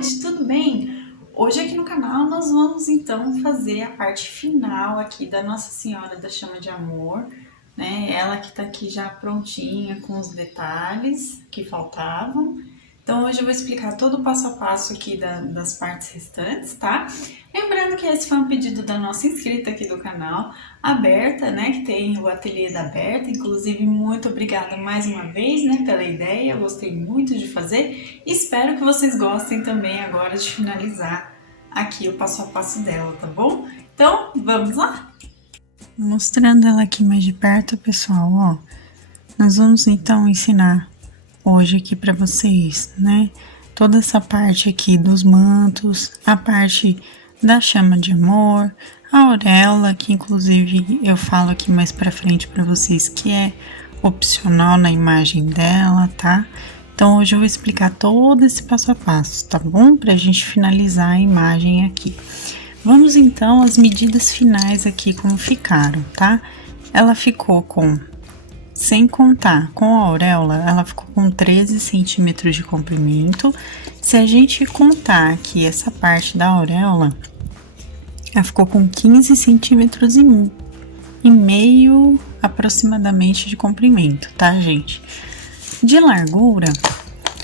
gente, tudo bem? Hoje aqui no canal nós vamos então fazer a parte final aqui da Nossa Senhora da Chama de Amor, né? Ela que tá aqui já prontinha com os detalhes que faltavam. Então hoje eu vou explicar todo o passo a passo aqui das partes restantes, tá? Lembrando que esse foi um pedido da nossa inscrita aqui do canal, a Berta, né, que tem o ateliê da Berta. Inclusive, muito obrigada mais uma vez, né, pela ideia, eu gostei muito de fazer. Espero que vocês gostem também agora de finalizar aqui o passo a passo dela, tá bom? Então, vamos lá? Mostrando ela aqui mais de perto, pessoal, ó, nós vamos então ensinar hoje aqui para vocês, né, toda essa parte aqui dos mantos, a parte da chama de amor, a auréola, que inclusive eu falo aqui mais pra frente pra vocês que é opcional na imagem dela, tá? Então hoje eu vou explicar todo esse passo a passo, tá bom? Pra gente finalizar a imagem aqui. Vamos então às medidas finais aqui como ficaram, tá? Ela ficou com, sem contar com a auréola, ela ficou com 13 centímetros de comprimento. Se a gente contar aqui essa parte da auréola, ela ficou com 15 centímetros e meio aproximadamente de comprimento, tá, gente? De largura,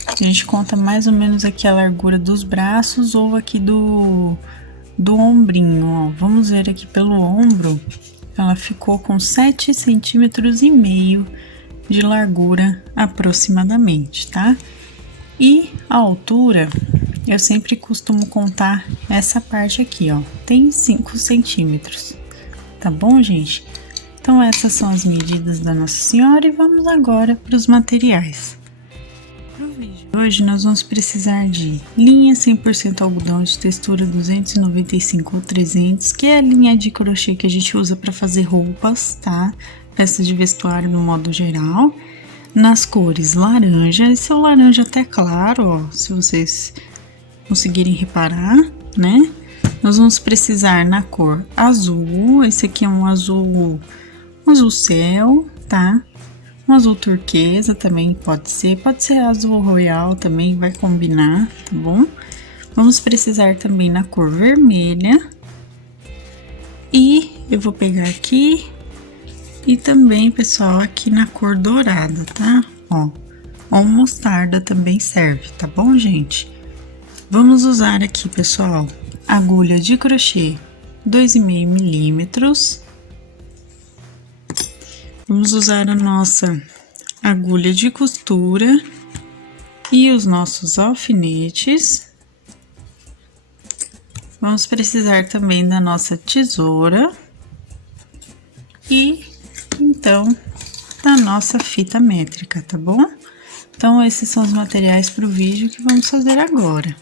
a gente conta mais ou menos aqui a largura dos braços ou aqui do ombrinho, ó. Vamos ver aqui pelo ombro, ela ficou com 7 centímetros e meio de largura aproximadamente, tá? E a altura, eu sempre costumo contar essa parte aqui, ó, tem 5 centímetros, tá bom, gente? Então, essas são as medidas da Nossa Senhora e vamos agora para os materiais. Para o vídeo de hoje, nós vamos precisar de linha 100% algodão de textura 295 ou 300, que é a linha de crochê que a gente usa para fazer roupas, tá? Peças de vestuário no modo geral. Nas cores laranja, esse é o laranja até claro, ó, se vocês conseguirem reparar, né? Nós vamos precisar na cor azul, esse aqui é um azul céu, tá? Um azul turquesa também pode ser azul royal também, vai combinar, tá bom? Vamos precisar também na cor vermelha, e eu vou pegar aqui, e também, pessoal, aqui na cor dourada, tá? Ó, ou mostarda também serve, tá bom, gente? Vamos usar aqui, pessoal, agulha de crochê 2,5 milímetros. Vamos usar a nossa agulha de costura e os nossos alfinetes. Vamos precisar também da nossa tesoura e então da nossa fita métrica, tá bom? Então esses são os materiais para o vídeo que vamos fazer agora.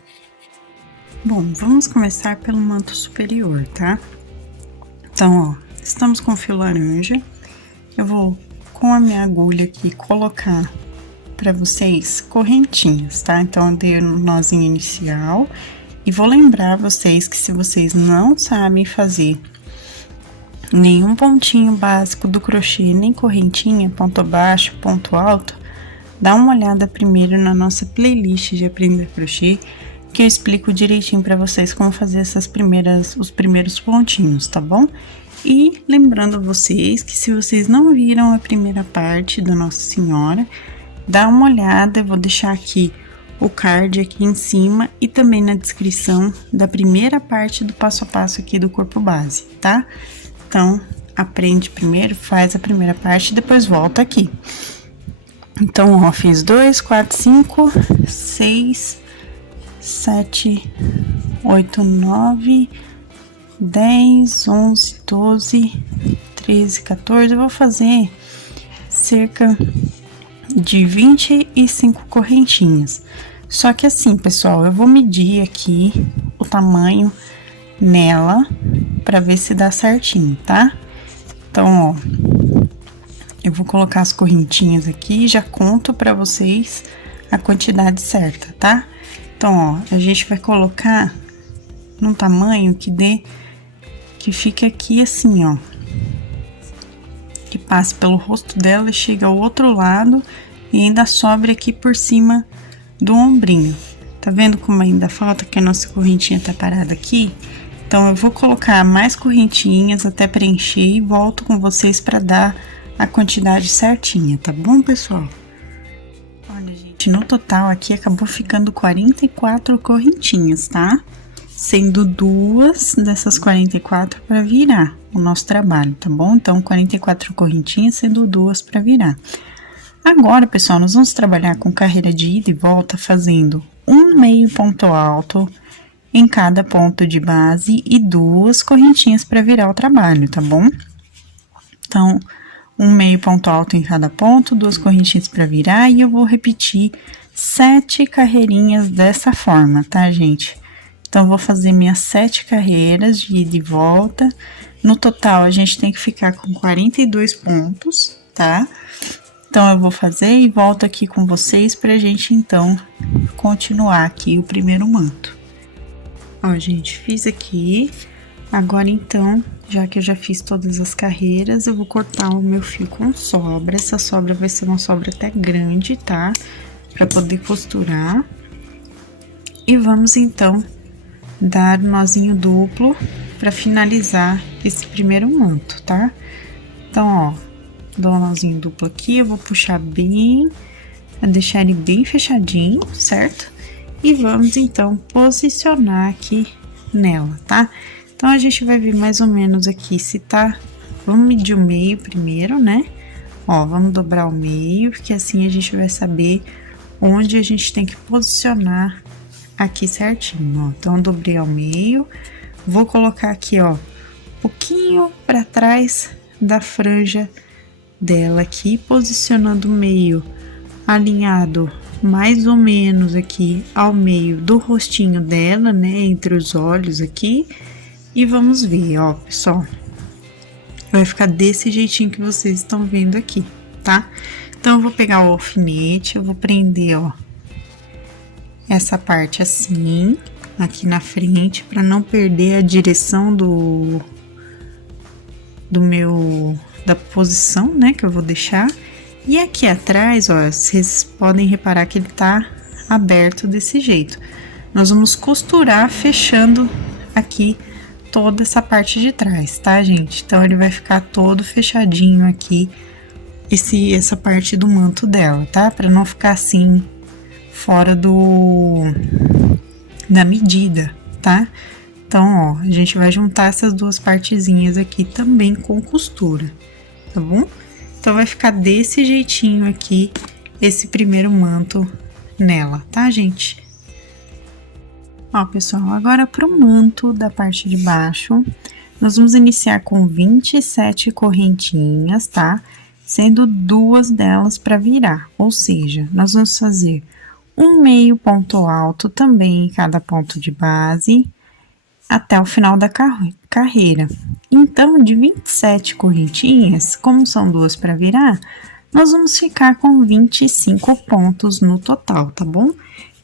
Bom, vamos começar pelo manto superior, tá? Então, ó, estamos com fio laranja. Eu vou, com a minha agulha aqui, colocar para vocês correntinhas, tá? Então, eu dei o nozinho inicial e vou lembrar vocês que se vocês não sabem fazer nenhum pontinho básico do crochê, nem correntinha, ponto baixo, ponto alto, dá uma olhada primeiro na nossa playlist de aprender crochê, que eu explico direitinho para vocês como fazer os primeiros pontinhos, tá bom? E lembrando vocês que se vocês não viram a primeira parte da Nossa Senhora, dá uma olhada, eu vou deixar aqui o card aqui em cima e também na descrição da primeira parte do passo a passo aqui do corpo base, tá? Então, aprende primeiro, faz a primeira parte, depois volta aqui. Então, ó, fiz 2, 4, 5, 6, 7, 8, 9, 10, 11, 12, 13, 14. Eu vou fazer cerca de 25 correntinhas. Só que assim, pessoal, eu vou medir aqui o tamanho nela para ver se dá certinho, tá? Então, ó, eu vou colocar as correntinhas aqui e já conto para vocês a quantidade certa, tá? Então, ó, a gente vai colocar num tamanho que fique aqui assim, ó, que passe pelo rosto dela e chega ao outro lado e ainda sobre aqui por cima do ombrinho, Tá vendo como ainda falta, que a nossa correntinha tá parada aqui? Então, eu vou colocar mais correntinhas até preencher e volto com vocês para dar a quantidade certinha, tá bom, pessoal? Olha, gente, no total aqui acabou ficando 44 correntinhas, tá? Sendo duas dessas 44 para virar o nosso trabalho, tá bom? Então, 44 correntinhas, sendo duas para virar. Agora, pessoal, nós vamos trabalhar com carreira de ida e volta, fazendo um meio ponto alto em cada ponto de base e duas correntinhas para virar o trabalho, tá bom? Então, um meio ponto alto em cada ponto, duas correntinhas para virar, e eu vou repetir 7 carreirinhas dessa forma, tá, gente? Então, eu vou fazer minhas 7 carreiras de ida e volta. No total, a gente tem que ficar com 42 pontos, tá? Então, eu vou fazer e volto aqui com vocês pra gente, então, continuar aqui o primeiro manto. Ó, gente, fiz aqui. Agora, então, já que eu já fiz todas as carreiras, eu vou cortar o meu fio com sobra. Essa sobra vai ser uma sobra até grande, tá? Pra poder costurar. E vamos, então, dar nozinho duplo pra finalizar esse primeiro manto, tá? Então, ó, dou um nozinho duplo aqui, eu vou puxar bem, pra deixar ele bem fechadinho, certo? E vamos, então, posicionar aqui nela, tá? Então, a gente vai ver mais ou menos aqui se tá... Vamos medir o meio primeiro, né? Ó, vamos dobrar o meio, porque assim a gente vai saber onde a gente tem que posicionar aqui certinho, ó. Então, dobrei ao meio, vou colocar aqui, ó, um pouquinho pra trás da franja dela aqui, posicionando o meio alinhado mais ou menos aqui ao meio do rostinho dela, né, entre os olhos aqui, e vamos ver, ó, pessoal, vai ficar desse jeitinho que vocês estão vendo aqui, tá? Então, eu vou pegar o alfinete, eu vou prender, ó, essa parte assim, aqui na frente, para não perder a direção da posição, né, que eu vou deixar. E aqui atrás, ó, vocês podem reparar que ele tá aberto desse jeito. Nós vamos costurar fechando aqui toda essa parte de trás, tá, gente? Então, ele vai ficar todo fechadinho aqui, essa parte do manto dela, tá? Pra não ficar assim, fora da medida, tá? Então, ó, a gente vai juntar essas duas partezinhas aqui também com costura, tá bom? Então, vai ficar desse jeitinho aqui, esse primeiro manto nela, tá, gente? Ó, pessoal, agora pro manto da parte de baixo, nós vamos iniciar com 27 correntinhas, tá? Sendo duas delas para virar, ou seja, nós vamos fazer um meio ponto alto também em cada ponto de base, até o final da carreira. Então, de 27 correntinhas, como são duas para virar, nós vamos ficar com 25 pontos no total, tá bom?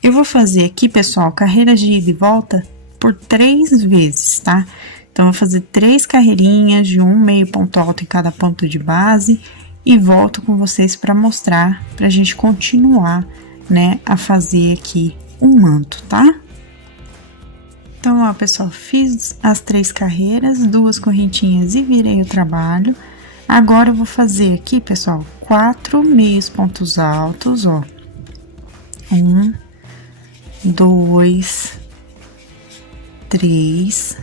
Eu vou fazer aqui, pessoal, carreiras de ida e volta por 3 vezes, tá? Então, eu vou fazer 3 carreirinhas de um meio ponto alto em cada ponto de base e volto com vocês para mostrar, pra gente continuar, né, a fazer aqui um manto, tá? Então, ó, pessoal, fiz as 3 carreiras, 2 correntinhas e virei o trabalho. Agora, eu vou fazer aqui, pessoal, 4 meios pontos altos, ó. 1, 2, 3.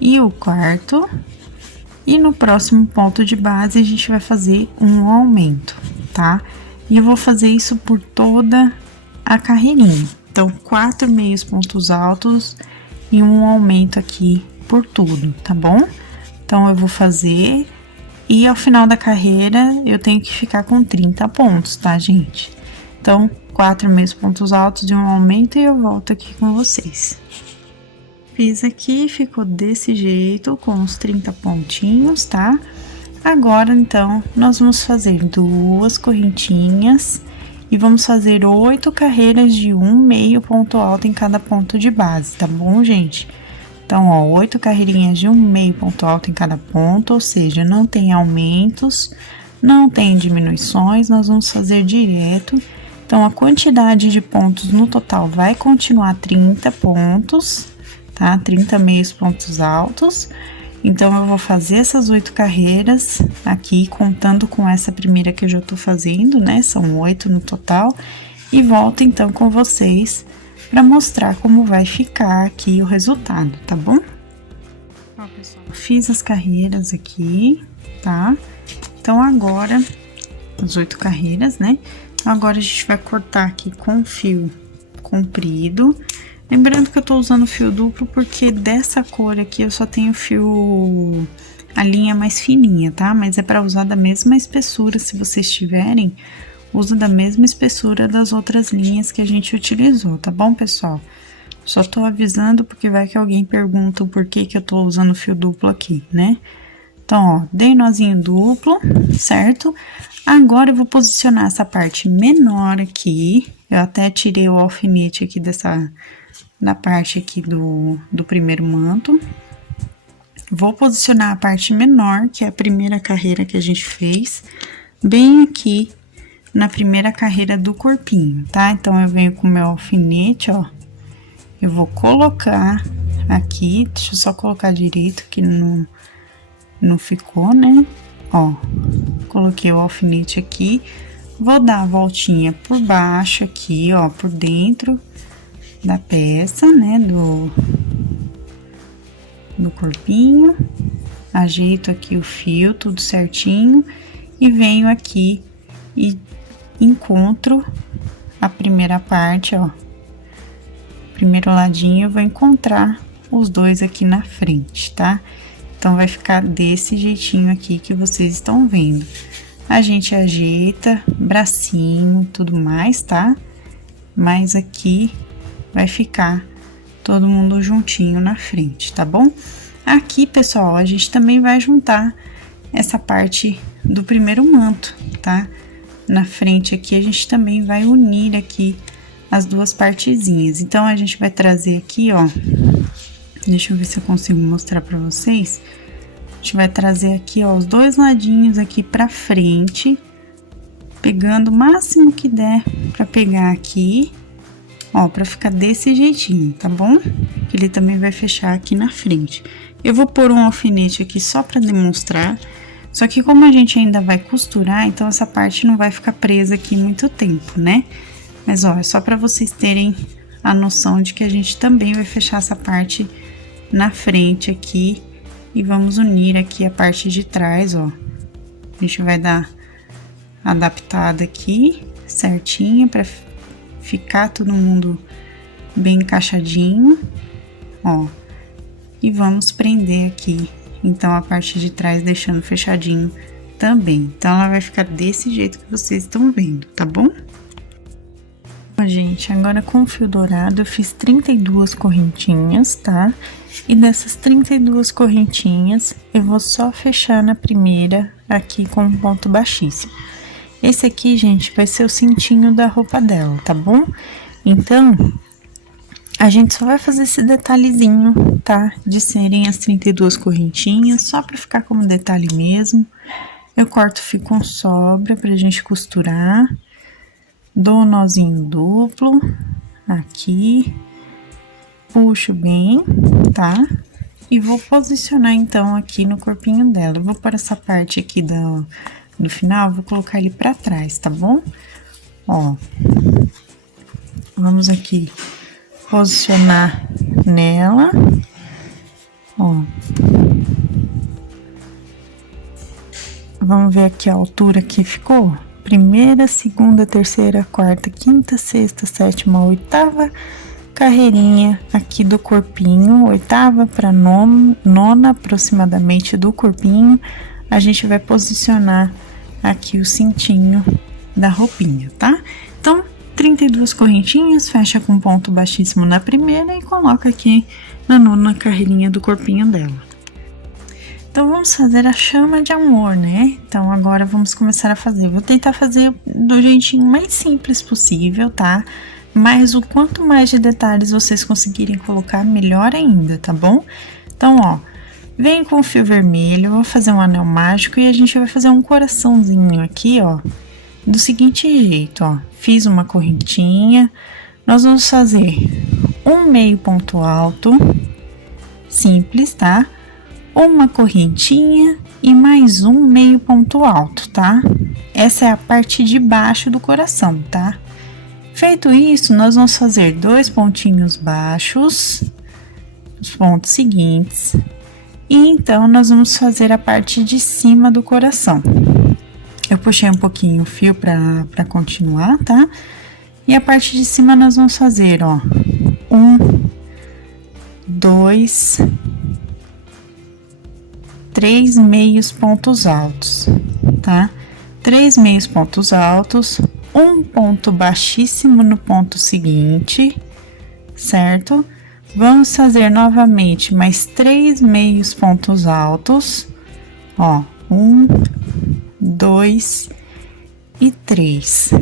E o quarto. E no próximo ponto de base, a gente vai fazer um aumento, tá? E eu vou fazer isso por toda a carreirinha. Então, 4 meios pontos altos e um aumento aqui por tudo, tá bom? Então, eu vou fazer e ao final da carreira eu tenho que ficar com 30 pontos, tá, gente? Então, 4 meios pontos altos e um aumento e eu volto aqui com vocês. Fiz aqui, ficou desse jeito, com os 30 pontinhos, tá? Agora, então, nós vamos fazer 2 correntinhas e vamos fazer 8 carreiras de um meio ponto alto em cada ponto de base, tá bom, gente? Então, ó, 8 carreirinhas de um meio ponto alto em cada ponto, ou seja, não tem aumentos, não tem diminuições, nós vamos fazer direto. Então, a quantidade de pontos no total vai continuar 30 pontos, tá? 30 meios pontos altos. Então, eu vou fazer essas 8 carreiras aqui, contando com essa primeira que eu já tô fazendo, né? São 8 no total. E volto, então, com vocês para mostrar como vai ficar aqui o resultado, tá bom? Ó, pessoal, fiz as carreiras aqui, tá? Então, agora, as 8 carreiras, né? Agora, a gente vai cortar aqui com fio comprido. Lembrando que eu tô usando fio duplo porque dessa cor aqui eu só tenho fio, a linha mais fininha, tá? Mas é para usar da mesma espessura, se vocês tiverem, usa da mesma espessura das outras linhas que a gente utilizou, tá bom, pessoal? Só tô avisando porque vai que alguém pergunta o porquê que eu tô usando fio duplo aqui, né? Então, ó, dei nozinho duplo, certo? Agora, eu vou posicionar essa parte menor aqui. Eu até tirei o alfinete aqui da parte aqui do primeiro manto. Vou posicionar a parte menor, que é a primeira carreira que a gente fez, bem aqui na primeira carreira do corpinho, tá? Então, eu venho com o meu alfinete, ó. Eu vou colocar aqui, deixa eu só colocar direito, que não ficou, né? Ó, coloquei o alfinete aqui, vou dar a voltinha por baixo aqui, ó, por dentro da peça, né, do corpinho, ajeito aqui o fio, tudo certinho, e venho aqui e encontro a primeira parte, ó, primeiro ladinho, eu vou encontrar os dois aqui na frente, tá? Então, vai ficar desse jeitinho aqui que vocês estão vendo. A gente ajeita, bracinho, tudo mais, tá? Mas aqui vai ficar todo mundo juntinho na frente, tá bom? Aqui, pessoal, a gente também vai juntar essa parte do primeiro manto, tá? Na frente aqui, a gente também vai unir aqui as duas partezinhas. Então, a gente vai trazer aqui, ó, deixa eu ver se eu consigo mostrar pra vocês. A gente vai trazer aqui, ó, os dois ladinhos aqui pra frente, pegando o máximo que der pra pegar aqui, ó, pra ficar desse jeitinho, tá bom? Ele também vai fechar aqui na frente. Eu vou pôr um alfinete aqui só pra demonstrar, só que como a gente ainda vai costurar, então essa parte não vai ficar presa aqui muito tempo, né? Mas, ó, é só pra vocês terem a noção de que a gente também vai fechar essa parte na frente aqui e vamos unir aqui a parte de trás, ó. A gente vai dar adaptada aqui certinho pra ficar todo mundo bem encaixadinho, ó. E vamos prender aqui, então, a parte de trás deixando fechadinho também. Então, ela vai ficar desse jeito que vocês estão vendo, tá bom? Gente, agora com o fio dourado eu fiz 32 correntinhas, tá? E dessas 32 correntinhas, eu vou só fechar na primeira aqui com um ponto baixíssimo. Esse aqui, gente, vai ser o cintinho da roupa dela, tá bom? Então, a gente só vai fazer esse detalhezinho, tá? De serem as 32 correntinhas, só pra ficar como detalhe mesmo. Eu corto o fio com sobra pra gente costurar. Dou um nozinho duplo aqui, puxo bem, tá? E vou posicionar, então, aqui no corpinho dela. Eu vou para essa parte aqui do final, vou colocar ele pra trás, tá bom? Ó, vamos aqui posicionar nela, ó. Vamos ver aqui a altura que ficou. Primeira, segunda, terceira, quarta, quinta, sexta, sétima, oitava carreirinha aqui do corpinho, oitava para nona aproximadamente do corpinho, a gente vai posicionar aqui o cintinho da roupinha, tá? Então, 32 correntinhas, fecha com ponto baixíssimo na primeira e coloca aqui na nona carreirinha do corpinho dela. Então, vamos fazer a chama de amor, né? Então, agora vamos começar a fazer. Vou tentar fazer do jeitinho mais simples possível, tá? Mas o quanto mais de detalhes vocês conseguirem colocar, melhor ainda, tá bom? Então, ó, vem com o fio vermelho, vou fazer um anel mágico e a gente vai fazer um coraçãozinho aqui, ó. do seguinte jeito, ó. Fiz uma correntinha, nós vamos fazer um meio ponto alto, simples, tá? Uma correntinha e mais um meio ponto alto, tá? Essa é a parte de baixo do coração, tá? Feito isso, nós vamos fazer 2 pontinhos baixos, os pontos seguintes, e então nós vamos fazer a parte de cima do coração. Eu puxei um pouquinho o fio para continuar, tá? E a parte de cima nós vamos fazer, ó, 1, 2, 3 meios pontos altos, tá? 3 meios pontos altos, um ponto baixíssimo no ponto seguinte, certo? Vamos fazer novamente mais 3 meios pontos altos, ó, 1, 2 e 3,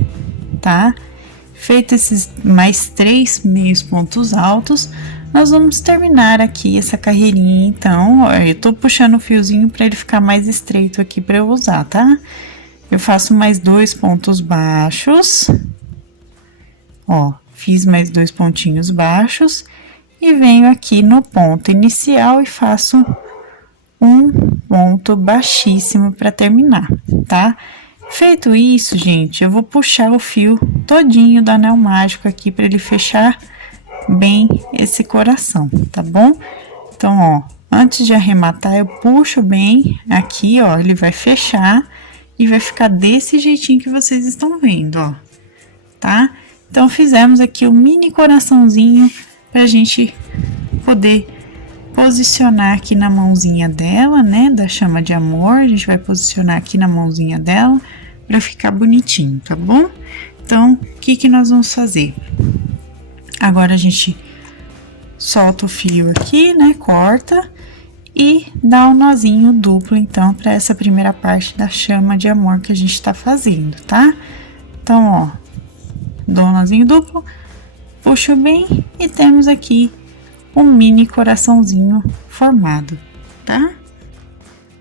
tá? Feito esses mais 3 meios pontos altos, nós vamos terminar aqui essa carreirinha. Então, ó, eu tô puxando o fiozinho para ele ficar mais estreito aqui para eu usar, tá? Eu faço mais 2 pontos baixos, ó, fiz mais 2 pontinhos baixos e venho aqui no ponto inicial e faço um ponto baixíssimo para terminar, tá? Feito isso, gente, eu vou puxar o fio todinho do anel mágico aqui para ele fechar bem esse coração, tá bom? Então, ó, antes de arrematar, eu puxo bem aqui, ó, ele vai fechar e vai ficar desse jeitinho que vocês estão vendo, ó, tá? Então, fizemos aqui um mini coraçãozinho pra gente poder posicionar aqui na mãozinha dela, né, da chama de amor. A gente vai posicionar aqui na mãozinha dela pra ficar bonitinho, tá bom? Então, o que nós vamos fazer? Agora, a gente solta o fio aqui, né, corta e dá um nozinho duplo, então, para essa primeira parte da chama de amor que a gente tá fazendo, tá? Então, ó, dou um nozinho duplo, puxo bem e temos aqui um mini coraçãozinho formado, tá?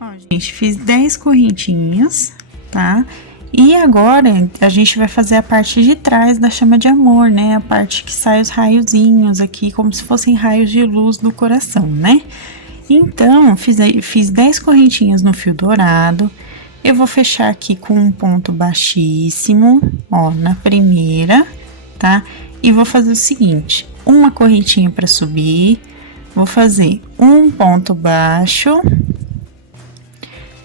Ó, gente, fiz 10 correntinhas, tá? E agora, a gente vai fazer a parte de trás da chama de amor, né? A parte que sai os raiozinhos aqui, como se fossem raios de luz do coração, né? Então, fiz 10 correntinhas no fio dourado. Eu vou fechar aqui com um ponto baixíssimo, ó, na primeira, tá? E vou fazer o seguinte, uma correntinha para subir, vou fazer um ponto baixo,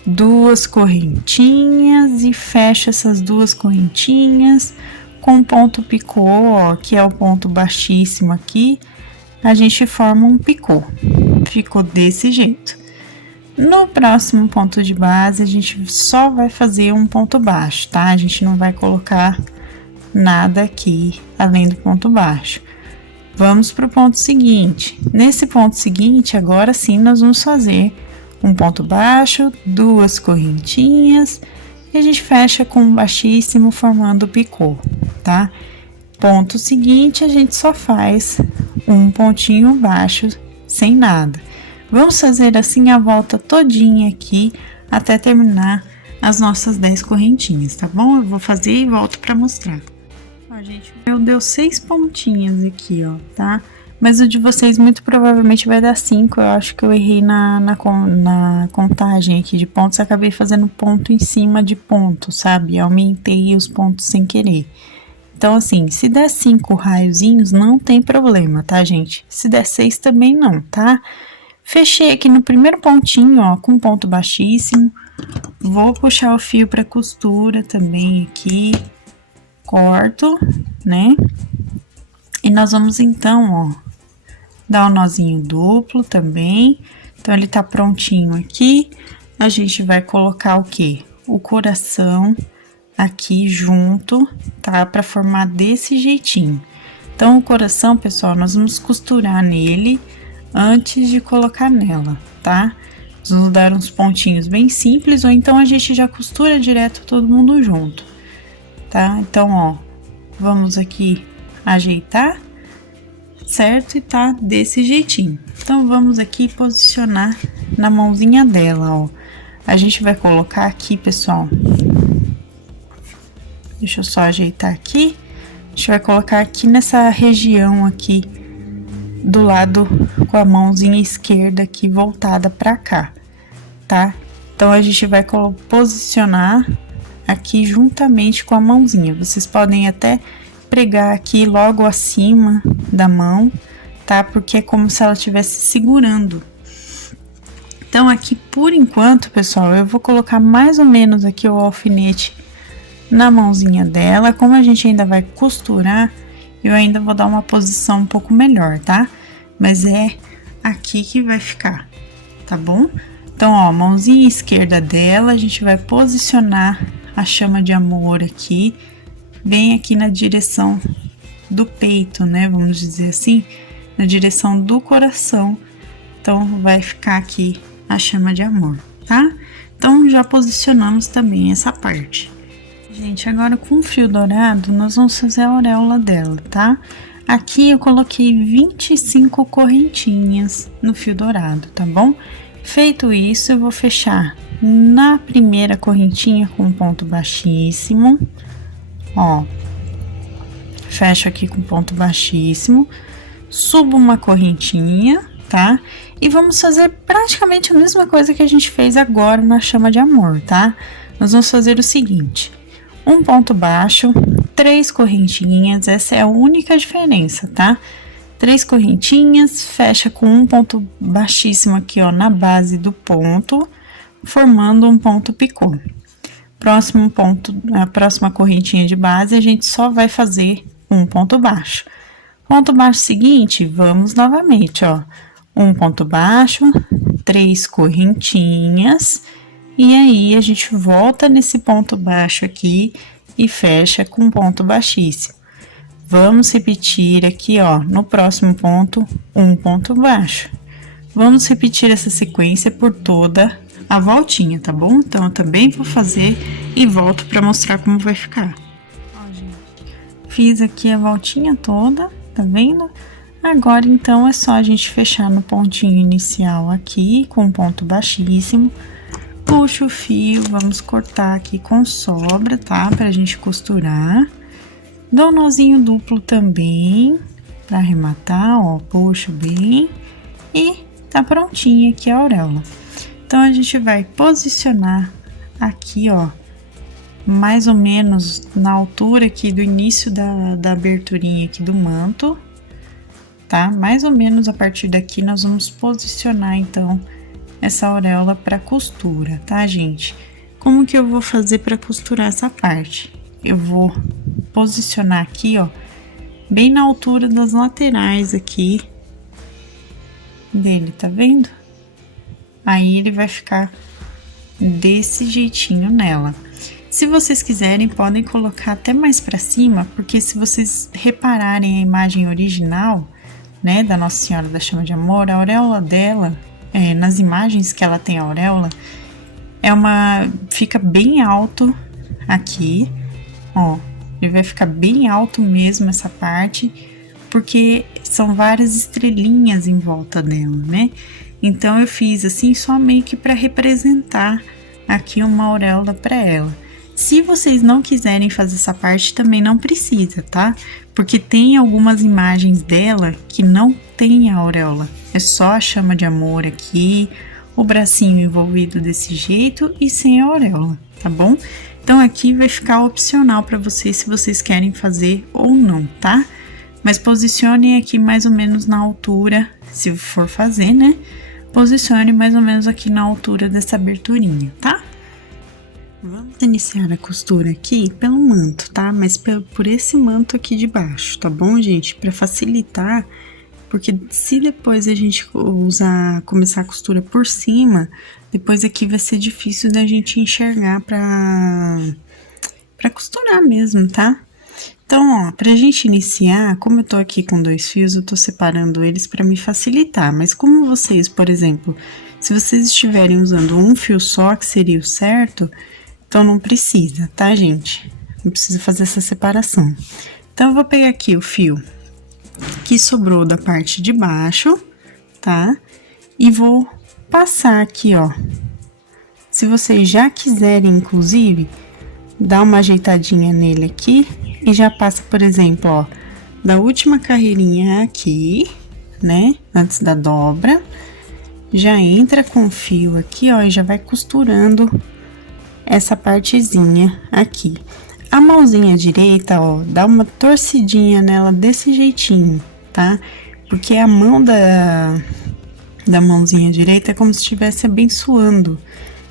2 correntinhas e fecho essas 2 correntinhas com ponto picô, ó, que é o ponto baixíssimo aqui, a gente forma um picô. Ficou desse jeito. No próximo ponto de base, a gente só vai fazer um ponto baixo, tá? A gente não vai colocar nada aqui além do ponto baixo. Vamos para o ponto seguinte. Nesse ponto seguinte, agora sim, nós vamos fazer um ponto baixo, 2 correntinhas e a gente fecha com um baixíssimo formando o picô, tá? Ponto seguinte, a gente só faz um pontinho baixo sem nada. Vamos fazer assim a volta todinha aqui até terminar as nossas 10 correntinhas, tá bom? Eu vou fazer e volto para mostrar. Ó, gente, eu deu 6 pontinhas aqui, ó, tá? Mas o de vocês muito provavelmente vai dar 5. Eu acho que eu errei na contagem aqui de pontos. Acabei fazendo ponto em cima de ponto, sabe? Aumentei os pontos sem querer. Então, assim, se der 5 raiozinhos, não tem problema, tá, gente? Se der 6 também não, tá? Fechei aqui no primeiro pontinho, ó, com ponto baixíssimo. Vou puxar o fio pra costura também aqui. Corto, né? E nós vamos, então, ó, dar um nozinho duplo também. Então, ele tá prontinho aqui. A gente vai colocar o quê? O coração aqui junto, tá? Pra formar desse jeitinho. Então, o coração, pessoal, nós vamos costurar nele antes de colocar nela, tá? Nós vamos dar uns pontinhos bem simples, ou então a gente já costura direto todo mundo junto, tá? Então, ó, vamos aqui ajeitar, certo? E tá desse jeitinho. Então, vamos aqui posicionar na mãozinha dela, ó. A gente vai colocar aqui, pessoal, Deixa eu só ajeitar aqui. A gente vai colocar aqui nessa região aqui do lado com a mãozinha esquerda aqui voltada pra cá, tá? Então, a gente vai posicionar aqui juntamente com a mãozinha. Vocês podem até pregar aqui logo acima da mão, tá? Porque é como se ela estivesse segurando. Então, aqui por enquanto, pessoal, eu vou colocar mais ou menos aqui o alfinete na mãozinha dela. Como a gente ainda vai costurar, eu ainda vou dar uma posição um pouco melhor, tá? Mas é aqui que vai ficar, tá bom? Então, ó, mãozinha esquerda dela, a gente vai posicionar a chama de amor aqui, bem aqui na direção do peito, né? Vamos dizer assim, na direção do coração. Então, vai ficar aqui a chama de amor, tá? Então, já posicionamos também essa parte. Gente, agora com o fio dourado, nós vamos fazer a auréola dela, tá? Aqui eu coloquei 25 correntinhas no fio dourado, tá bom? Feito isso, eu vou fechar na primeira correntinha com ponto baixíssimo, ó. Fecho aqui com ponto baixíssimo, subo uma correntinha, tá? E vamos fazer praticamente a mesma coisa que a gente fez agora na chama de amor, tá? Nós vamos fazer o seguinte: um ponto baixo, 3 correntinhas, essa é a única diferença, tá? 3 correntinhas, fecha com um ponto baixíssimo aqui, ó, na base do ponto, formando um ponto picô. Próximo ponto, a próxima correntinha de base, a gente só vai fazer um ponto baixo. Ponto baixo seguinte, vamos novamente, ó, um ponto baixo, 3 correntinhas, e aí a gente volta nesse ponto baixo aqui e fecha com um ponto baixíssimo. Vamos repetir aqui, ó, no próximo ponto, um ponto baixo. Vamos repetir essa sequência por toda a voltinha, tá bom? Então, eu também vou fazer e volto pra mostrar como vai ficar. Ó, gente, fiz aqui a voltinha toda, tá vendo? Agora, então, é só a gente fechar no pontinho inicial aqui, com um ponto baixíssimo. Puxa o fio, vamos cortar aqui com sobra, tá? Pra gente costurar. Dou um nozinho duplo também, pra arrematar, ó, puxo bem. E tá prontinha aqui a auréola. Então, a gente vai posicionar aqui, ó, mais ou menos na altura aqui do início da aberturinha aqui do manto, tá? Mais ou menos a partir daqui, nós vamos posicionar, então, essa auréola para costura, tá, gente? Como que eu vou fazer para costurar essa parte? Eu vou posicionar aqui, ó, bem na altura das laterais aqui dele, tá vendo? Aí ele vai ficar desse jeitinho nela. Se vocês quiserem, podem colocar até mais para cima, porque se vocês repararem a imagem original, né, da Nossa Senhora da Chama de Amor, a auréola dela, nas imagens que ela tem a auréola, fica bem alto aqui, ó, ele vai ficar bem alto mesmo essa parte, porque são várias estrelinhas em volta dela, né? Então, eu fiz assim, só meio que para representar aqui uma auréola para ela. Se vocês não quiserem fazer essa parte, também não precisa, tá? Porque tem algumas imagens dela que não tem a auréola. É só a chama de amor aqui, o bracinho envolvido desse jeito e sem a auréola, tá bom? Então, aqui vai ficar opcional para vocês, se vocês querem fazer ou não, tá? Mas posicionem aqui mais ou menos na altura, se for fazer, né? Posicione mais ou menos aqui na altura dessa aberturinha, tá? Vamos iniciar a costura aqui pelo manto, tá? Mas por esse manto aqui de baixo, tá bom, gente? Pra facilitar, porque se depois a gente começar a costura por cima, depois aqui vai ser difícil da gente enxergar pra costurar mesmo, tá? Então, ó, pra gente iniciar, como eu tô aqui com 2 fios, eu tô separando eles pra me facilitar. Mas como vocês, por exemplo, se vocês estiverem usando um fio só, que seria o certo, então não precisa, tá, gente? Não precisa fazer essa separação. Então, eu vou pegar aqui o fio que sobrou da parte de baixo, tá? E vou passar aqui, ó. Se vocês já quiserem, inclusive, dá uma ajeitadinha nele aqui e já passa, por exemplo, ó, da última carreirinha aqui, né, antes da dobra, já entra com o fio aqui, ó, e já vai costurando essa partezinha aqui. A mãozinha direita, ó, dá uma torcidinha nela desse jeitinho, tá? Porque a mão da mãozinha direita é como se estivesse abençoando.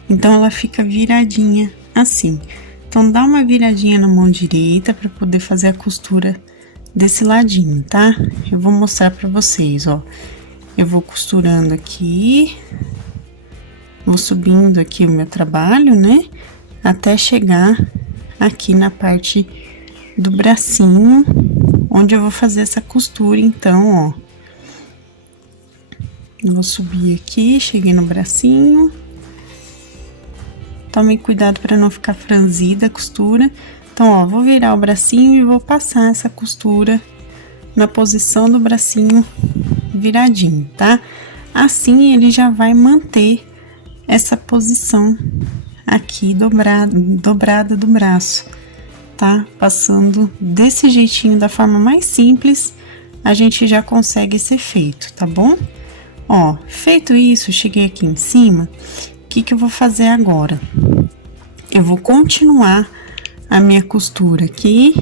Então, ela fica viradinha assim. Então, dá uma viradinha na mão direita para poder fazer a costura desse ladinho, tá? Eu vou mostrar para vocês, ó. Eu vou costurando aqui, vou subindo aqui o meu trabalho, né? Até chegar aqui na parte do bracinho, onde eu vou fazer essa costura, então, ó. Eu vou subir aqui, cheguei no bracinho. Tome cuidado para não ficar franzida a costura. Então, ó, vou virar o bracinho e vou passar essa costura na posição do bracinho viradinho, tá? Assim, ele já vai manter essa posição aqui dobrada do braço, tá? Passando desse jeitinho, da forma mais simples, a gente já consegue esse efeito, tá bom? Ó, feito isso, cheguei aqui em cima, o que que eu vou fazer agora? Eu vou continuar a minha costura aqui,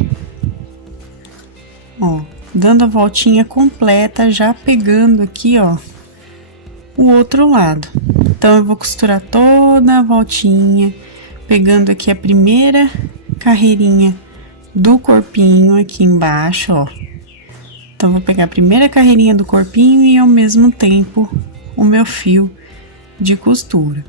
ó, dando a voltinha completa, já pegando aqui, ó, o outro lado. Então, eu vou costurar toda a voltinha, pegando aqui a primeira carreirinha do corpinho aqui embaixo, ó. Então, vou pegar a primeira carreirinha do corpinho e, ao mesmo tempo, o meu fio de costura.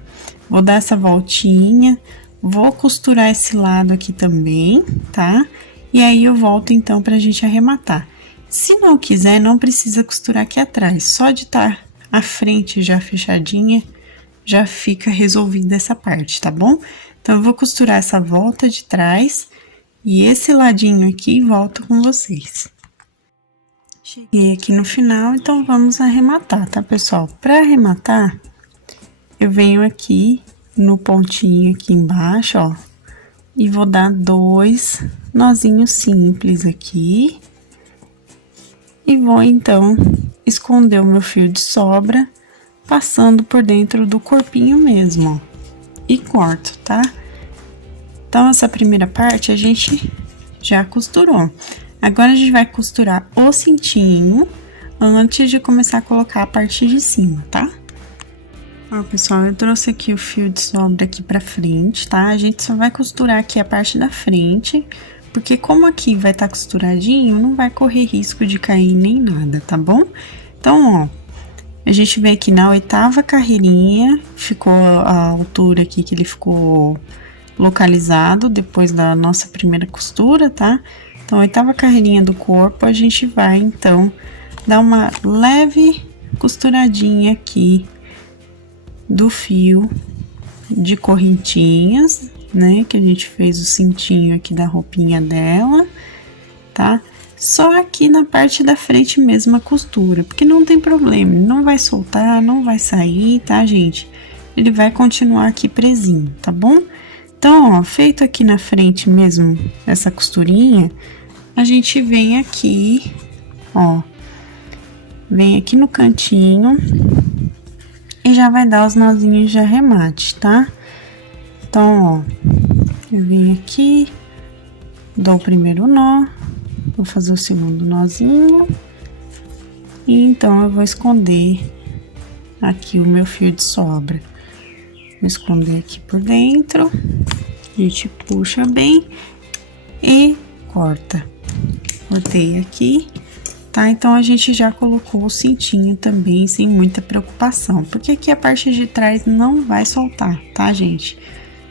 Vou dar essa voltinha, vou costurar esse lado aqui também, tá? E aí, eu volto, então, pra gente arrematar. Se não quiser, não precisa costurar aqui atrás. Só de estar a frente já fechadinha, já fica resolvida essa parte, tá bom? Então, eu vou costurar essa volta de trás e esse ladinho aqui e volto com vocês. Cheguei aqui no final, então vamos arrematar, tá, pessoal? Para arrematar, eu venho aqui no pontinho aqui embaixo, ó, e vou dar 2 nozinhos simples aqui. E vou, então, esconder o meu fio de sobra, passando por dentro do corpinho mesmo, ó, e corto, tá? Então, essa primeira parte a gente já costurou. Agora, a gente vai costurar o cintinho antes de começar a colocar a parte de cima, tá? Ó, pessoal, eu trouxe aqui o fio de sobra aqui pra frente, tá? A gente só vai costurar aqui a parte da frente, porque como aqui vai estar costuradinho, não vai correr risco de cair nem nada, tá bom? Então, ó, a gente vem aqui na 8ª carreirinha, ficou a altura aqui que ele ficou localizado depois da nossa primeira costura, tá? Então, 8ª carreirinha do corpo, a gente vai, então, dar uma leve costuradinha aqui do fio de correntinhas, né? Que a gente fez o cintinho aqui da roupinha dela, tá? Só aqui na parte da frente mesmo a costura, porque não tem problema, não vai soltar, não vai sair, tá, gente? Ele vai continuar aqui presinho, tá bom? Então, ó, feito aqui na frente mesmo essa costurinha, a gente vem aqui, ó, vem aqui no cantinho e já vai dar os nozinhos de arremate, tá? Então, ó, eu venho aqui, dou o primeiro nó, vou fazer o segundo nozinho, e então eu vou esconder aqui o meu fio de sobra. Vou esconder aqui por dentro, a gente puxa bem e corta. Cortei aqui, tá? Então, a gente já colocou o cintinho também, sem muita preocupação, porque aqui a parte de trás não vai soltar, tá, gente?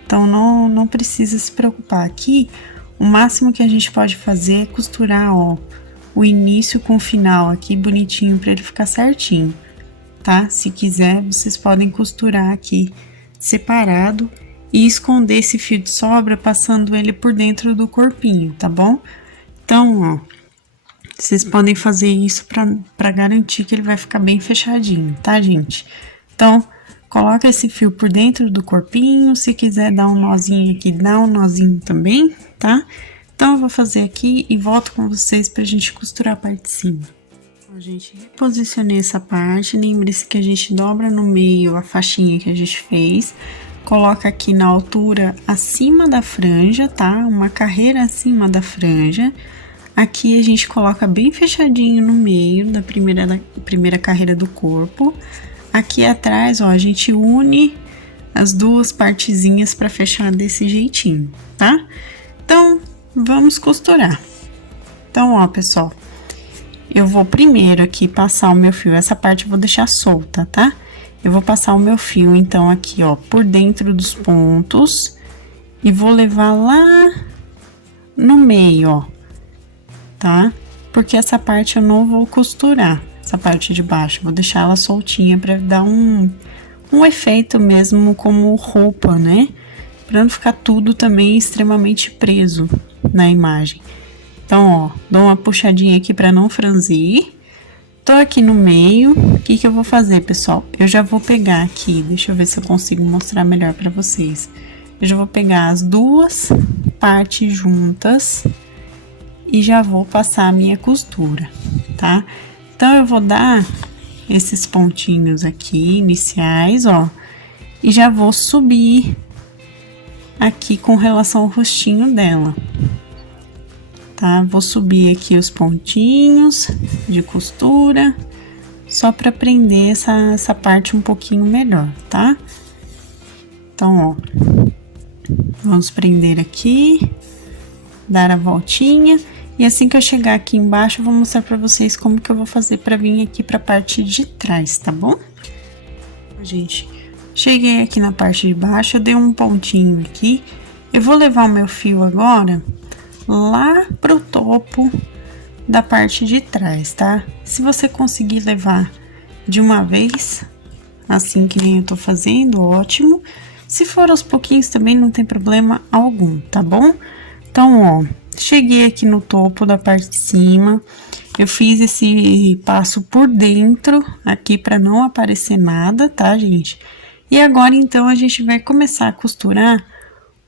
Então, não precisa se preocupar. Aqui, o máximo que a gente pode fazer é costurar, ó, o início com o final aqui bonitinho pra ele ficar certinho, tá? Se quiser, vocês podem costurar aqui separado e esconder esse fio de sobra passando ele por dentro do corpinho, tá bom? Então, ó, vocês podem fazer isso pra garantir que ele vai ficar bem fechadinho, tá, gente? Então, coloca esse fio por dentro do corpinho. Se quiser dar um nozinho aqui, dá um nozinho também, tá? Então, eu vou fazer aqui e volto com vocês pra gente costurar a parte de cima. Ó, gente, reposicionei essa parte. Lembre-se que a gente dobra no meio a faixinha que a gente fez. Coloca aqui na altura acima da franja, tá? Uma carreira acima da franja. Aqui a gente coloca bem fechadinho no meio da primeira carreira do corpo. Aqui atrás, ó, a gente une as duas partezinhas para fechar desse jeitinho, tá? Então, vamos costurar. Então, ó, pessoal, eu vou primeiro aqui passar o meu fio. Essa parte eu vou deixar solta, tá? Eu vou passar o meu fio, então, aqui, ó, por dentro dos pontos. E vou levar lá no meio, ó. Tá? Porque essa parte eu não vou costurar, essa parte de baixo. Vou deixar ela soltinha pra dar um efeito mesmo como roupa, né? Pra não ficar tudo também extremamente preso na imagem. Então, ó, dou uma puxadinha aqui pra não franzir. Tô aqui no meio. O que que eu vou fazer, pessoal? Eu já vou pegar aqui, deixa eu ver se eu consigo mostrar melhor pra vocês. Eu já vou pegar as duas partes juntas e já vou passar a minha costura, tá? Então, eu vou dar esses pontinhos aqui, iniciais, ó, e já vou subir aqui com relação ao rostinho dela, tá? Vou subir aqui os pontinhos de costura, só pra prender essa parte um pouquinho melhor, tá? Então, ó, vamos prender aqui, dar a voltinha. E assim que eu chegar aqui embaixo, eu vou mostrar pra vocês como que eu vou fazer pra vir aqui pra parte de trás, tá bom? Gente, cheguei aqui na parte de baixo, eu dei um pontinho aqui. Eu vou levar o meu fio agora lá pro topo da parte de trás, tá? Se você conseguir levar de uma vez, assim que nem eu tô fazendo, ótimo. Se for aos pouquinhos também não tem problema algum, tá bom? Então, ó, cheguei aqui no topo da parte de cima, eu fiz esse passo por dentro aqui para não aparecer nada, tá, gente? E agora, então, a gente vai começar a costurar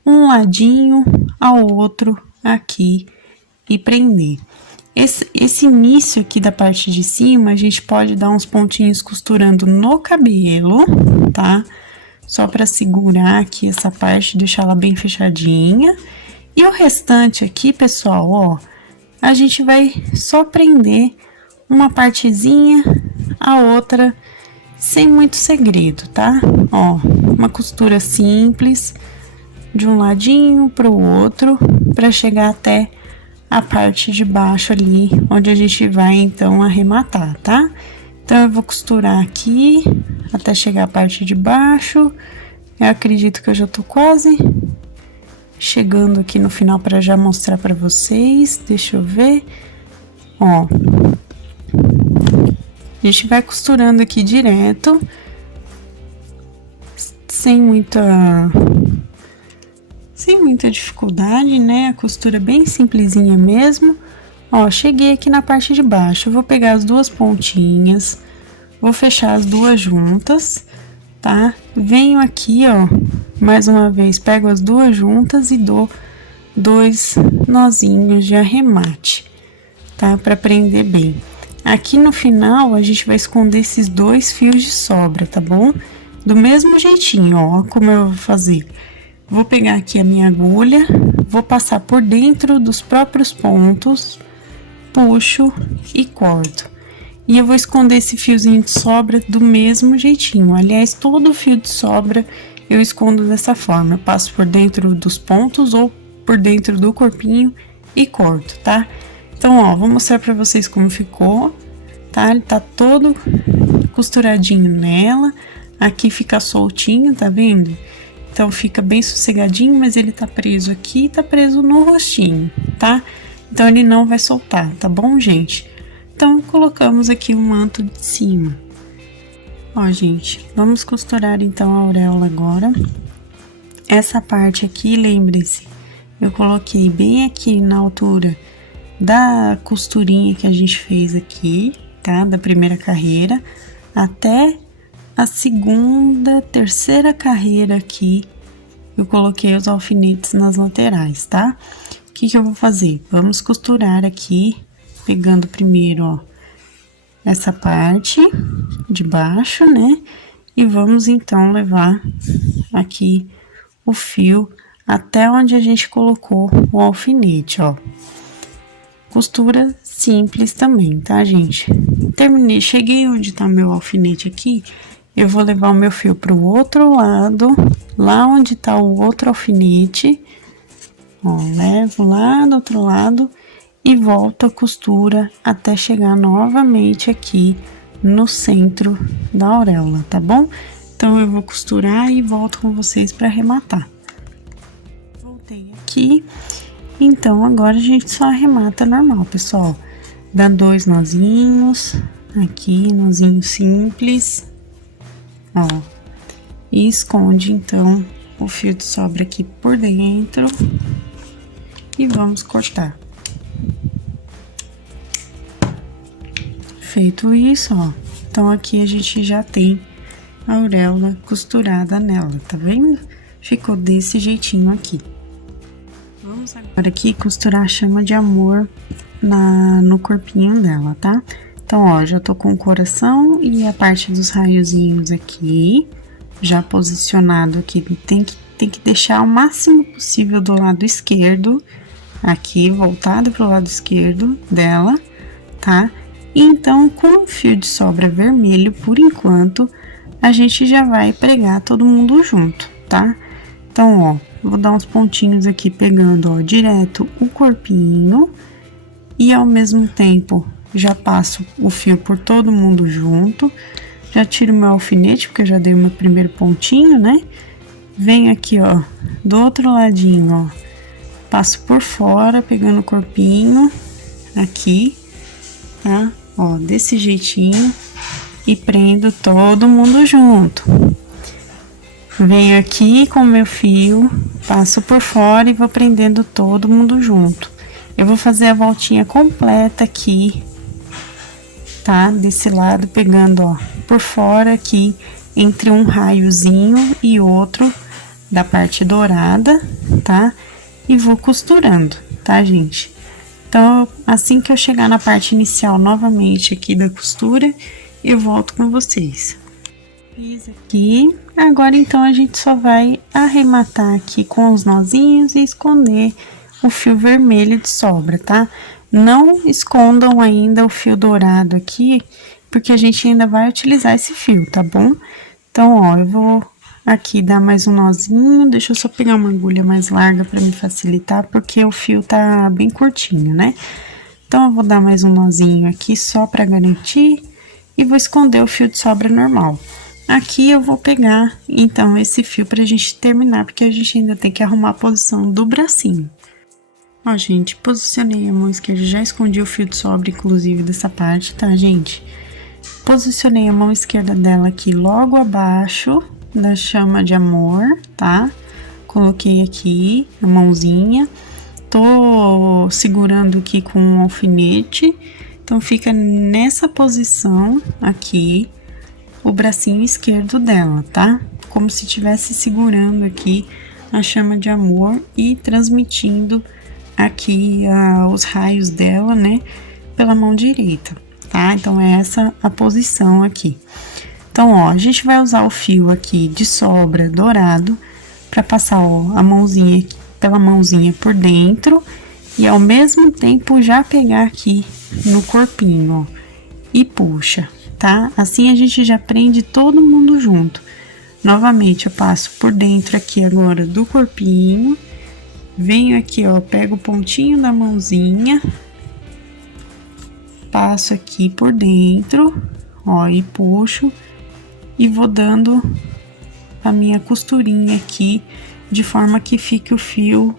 um ladinho ao outro aqui e prender. Esse início aqui da parte de cima, a gente pode dar uns pontinhos costurando no cabelo, tá? Só para segurar aqui essa parte, deixar ela bem fechadinha. E o restante aqui, pessoal, ó, a gente vai só prender uma partezinha a outra, sem muito segredo, tá? Ó, uma costura simples, de um ladinho pro outro, para chegar até a parte de baixo ali, onde a gente vai, então, arrematar, tá? Então, eu vou costurar aqui, até chegar a parte de baixo. Eu acredito que eu já tô quase chegando aqui no final para já mostrar para vocês. Deixa eu ver. Ó. A gente vai costurando aqui direto. Sem muita dificuldade, né? A costura bem simplesinha mesmo. Ó, cheguei aqui na parte de baixo. Eu vou pegar as duas pontinhas. Vou fechar as duas juntas, tá? Venho aqui, ó, mais uma vez, pego as duas juntas e dou 2 nozinhos de arremate, tá? Pra prender bem. Aqui no final, a gente vai esconder esses 2 fios de sobra, tá bom? Do mesmo jeitinho, ó, como eu vou fazer. Vou pegar aqui a minha agulha, vou passar por dentro dos próprios pontos, puxo e corto. E eu vou esconder esse fiozinho de sobra do mesmo jeitinho. Aliás, todo fio de sobra eu escondo dessa forma. Eu passo por dentro dos pontos ou por dentro do corpinho e corto, tá? Então, ó, vou mostrar pra vocês como ficou, tá? Ele tá todo costuradinho nela. Aqui fica soltinho, tá vendo? Então, fica bem sossegadinho, mas ele tá preso aqui e tá preso no rostinho, tá? Então, ele não vai soltar, tá bom, gente? Então, colocamos aqui o manto de cima. Ó, gente, vamos costurar então a auréola agora. Essa parte aqui, lembre-se, eu coloquei bem aqui na altura da costurinha que a gente fez aqui, tá? Da primeira carreira, até a segunda, terceira carreira aqui, eu coloquei os alfinetes nas laterais, tá? O que eu vou fazer? Vamos costurar aqui, pegando primeiro, ó, essa parte de baixo, né? E vamos então levar aqui o fio até onde a gente colocou o alfinete, ó. Costura simples também, tá, gente? Terminei, cheguei onde tá meu alfinete aqui, eu vou levar o meu fio pro outro lado, lá onde tá o outro alfinete, ó, levo lá do outro lado e volto a costura até chegar novamente aqui no centro da auréola, tá bom? Então, eu vou costurar e volto com vocês para arrematar. Voltei aqui, então agora a gente só arremata normal, pessoal. Dá 2 nozinhos, aqui, nozinho simples, ó. E esconde, então, o fio de sobra aqui por dentro. E vamos cortar. Feito isso, ó, então aqui a gente já tem a auréola costurada nela, tá vendo? Ficou desse jeitinho aqui. Vamos agora aqui costurar a chama de amor no corpinho dela, tá? Então, ó, já tô com o coração e a parte dos raiozinhos aqui, já posicionado aqui, tem que deixar o máximo possível do lado esquerdo, aqui, voltado pro lado esquerdo dela, tá? Então, com o fio de sobra vermelho, por enquanto, a gente já vai pregar todo mundo junto, tá? Então, ó, vou dar uns pontinhos aqui pegando, ó, direto o corpinho e ao mesmo tempo já passo o fio por todo mundo junto. Já tiro meu alfinete, porque eu já dei o meu primeiro pontinho, né? Venho aqui, ó, do outro ladinho, ó, passo por fora, pegando o corpinho aqui, tá? Ó, desse jeitinho e prendo todo mundo junto. Venho aqui com o meu fio, passo por fora e vou prendendo todo mundo junto. Eu vou fazer a voltinha completa aqui, tá? Desse lado, pegando, ó, por fora aqui, entre um raiozinho e outro da parte dourada, tá? E vou costurando, tá, gente? Então, assim que eu chegar na parte inicial novamente aqui da costura, eu volto com vocês. Fiz aqui, agora então a gente só vai arrematar aqui com os nozinhos e esconder o fio vermelho de sobra, tá? Não escondam ainda o fio dourado aqui, porque a gente ainda vai utilizar esse fio, tá bom? Então, ó, eu vou aqui dar mais um nozinho, deixa eu só pegar uma agulha mais larga para me facilitar, porque o fio tá bem curtinho, né? Então, eu vou dar mais um nozinho aqui só para garantir e vou esconder o fio de sobra normal. Aqui eu vou pegar, então, esse fio pra gente terminar, porque a gente ainda tem que arrumar a posição do bracinho. Ó, gente, posicionei a mão esquerda, já escondi o fio de sobra, inclusive, dessa parte, tá, gente? Posicionei a mão esquerda dela aqui logo abaixo da chama de amor, tá? Coloquei aqui a mãozinha, tô segurando aqui com um alfinete, então fica nessa posição aqui, o bracinho esquerdo dela, tá? Como se estivesse segurando aqui a chama de amor e transmitindo aqui os raios dela, né? Pela mão direita, tá? Então, é essa a posição aqui. Então, ó, a gente vai usar o fio aqui de sobra dourado para passar, ó, a mãozinha aqui, pela mãozinha por dentro e ao mesmo tempo já pegar aqui no corpinho, ó, e puxa, tá? Assim a gente já prende todo mundo junto. Novamente, eu passo por dentro aqui agora do corpinho, venho aqui, ó, pego o pontinho da mãozinha, passo aqui por dentro, ó, e puxo. E vou dando a minha costurinha aqui, de forma que fique o fio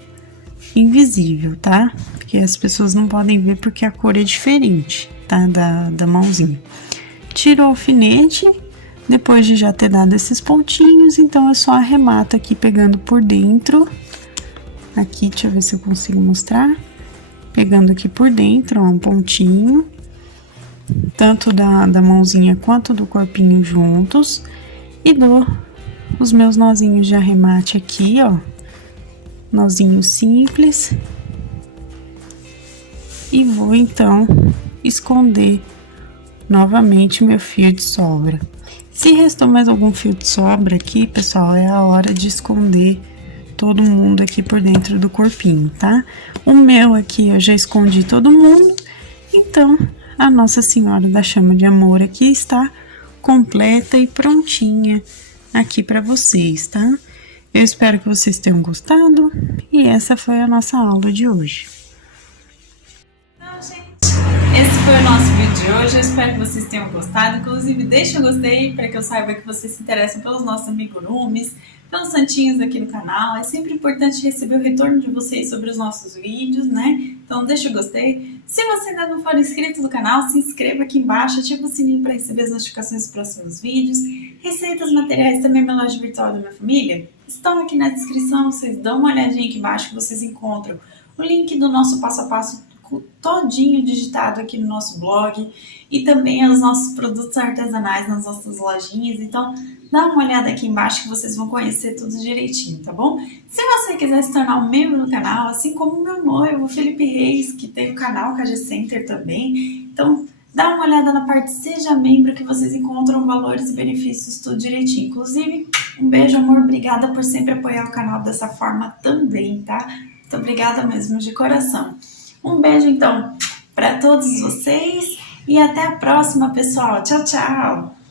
invisível, tá? Porque as pessoas não podem ver porque a cor é diferente, tá? Da mãozinha. Tiro o alfinete, depois de já ter dado esses pontinhos, então eu só arremato aqui pegando por dentro. Aqui, deixa eu ver se eu consigo mostrar. Pegando aqui por dentro, ó, um pontinho. Tanto da mãozinha quanto do corpinho juntos, E dou os meus nozinhos de arremate aqui, ó. Nozinho simples. E vou então esconder novamente meu fio de sobra. Se restou mais algum fio de sobra aqui, pessoal, é a hora de esconder todo mundo aqui por dentro do corpinho, tá? O meu aqui eu já escondi todo mundo, então a Nossa Senhora da Chama de Amor aqui está completa e prontinha aqui para vocês, tá? Eu espero que vocês tenham gostado e essa foi a nossa aula de hoje. Então, gente, esse foi o nosso vídeo de hoje. Eu espero que vocês tenham gostado. Inclusive, deixa o gostei para que eu saiba que vocês se interessam pelos nossos amigurumis, pelos santinhos aqui no canal. É sempre importante receber o retorno de vocês sobre os nossos vídeos, né? Então deixa o gostei. Se você ainda não for inscrito no canal, se inscreva aqui embaixo, ativa o sininho para receber as notificações dos próximos vídeos. Receitas, materiais, também minha loja virtual da minha família estão aqui na descrição. Vocês dão uma olhadinha aqui embaixo que vocês encontram o link do nosso passo a passo todinho digitado aqui no nosso blog e também os nossos produtos artesanais nas nossas lojinhas. Então dá uma olhada aqui embaixo que vocês vão conhecer tudo direitinho, tá bom? Se você quiser se tornar um membro do canal, assim como o meu noivo, Felipe Reis, que tem o canal KG Center também, então dá uma olhada na parte Seja Membro que vocês encontram valores e benefícios tudo direitinho. Inclusive, um beijo, amor, obrigada por sempre apoiar o canal dessa forma também, tá? Muito obrigada mesmo, de coração. Um beijo, então, para todos vocês e até a próxima, pessoal. Tchau, tchau!